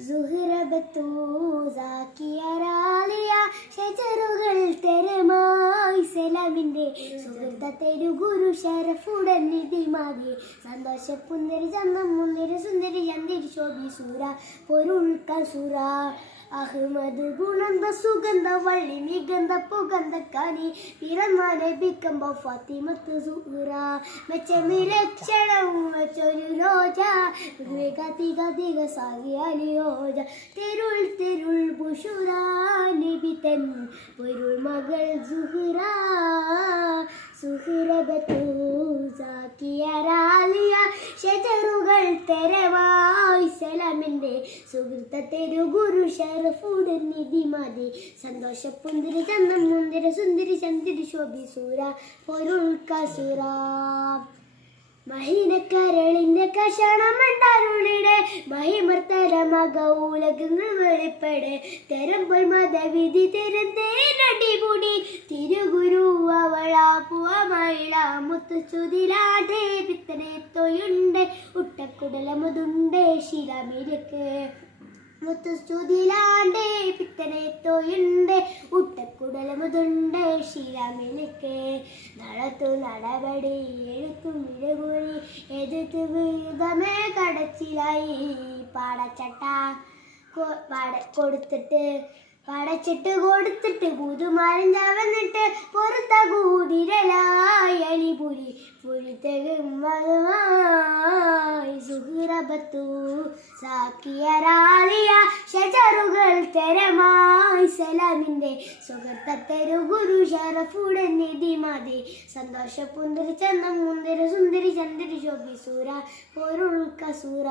സുഹ്റബത്തു സാക്കിയറാലിയ ഷജറുകൾ തെരമായി സലാമിന്റെ സുഹൃത്തത്തേരു ഗുരു ഷറഫുടൻ നിധിമാകെ സന്തോഷപ്പുന്നരി ചന്ദം മുന്നേരി സുന്ദരി ചന്ദിരി ശോഭി സൂര പൊരുൾ കസൂര അഹ്മദ് ഗുണന്ത സുഗന്ധ വള്ളി മികന്ത പുകന്ത കനി പിറന്നാനെ ബിക്കമ്പോ ഫാത്തിമത്ത് സുഹ്റ മെച്ചമിലക്ഷണവും വെച്ചൊരു രോജ ഗതിക സാകിയാലിയോജ തെരുൾ തെരുൾ ബുഷുറ നിബിതൻ പൊരുൾ മകൾ സുഹ്റ സുഹ്റബത്തു സാക്കിയറാലിയ ഷജറുകൾ തെരവായി സലാമിന്റെ സുഹൃത്തത്തേരു ഗുരു ഷറഫുടൻ നിധിമാതി സന്തോഷപ്പുന്തിരി ചന്ദം മുന്തിര സുന്ദരി ചന്ദിരി ശോഭി സൂര പൊരുൾ കസുര മഹിനക്കരളിന്റെ കഷണമണ്ടാരുളിടെ മഹിമർത്തരമക ഉലകങ്ങൾ വെളിപ്പെടെ തെരമ്പോൾ മതവിധി തെരന്തേനടിപുടി തിരുഗുരു അവളാ പുവമൈള മുത്തുചുതിലാടേ പിത്തനെ തൊയുണ്ട് ഉട്ടക്കുടലമുതുണ്ടേ ശിലമിരക്ക് മുത്തുസ്തുതിലാണ്ടേ പിത്തനെ തൊയുണ്ട് ഉട്ടക്കുടലമുതുണ്ട് ശിലമിരക്ക് നടത്തു നടപടി എഴുത്തും ഇടകുഴി എതിർത്ത് വിധമേ കടച്ചിലായി പാടച്ചട്ട പടച്ചിട്ട് കൊടുത്തിട്ട് പുതുമാരൻ ചവന്നിട്ട് പുറത്ത കൂടിരലായി അലിപുരി പുലിത്തകുമായി സുഹ്റബത്തു സാക്കിയറാലിയ ഷജറുകൾ തെരമായി സലാമിന്റെ സുഹൃത്തത്തേരു ഗുരു ഷറഫുടൻ നിധിമാതി സന്തോഷപ്പുന്തിരി ചന്ദം മുന്തിര സുന്ദരി ചന്ദിരി ശോഭി സൂര പൊരുൾ കസൂര.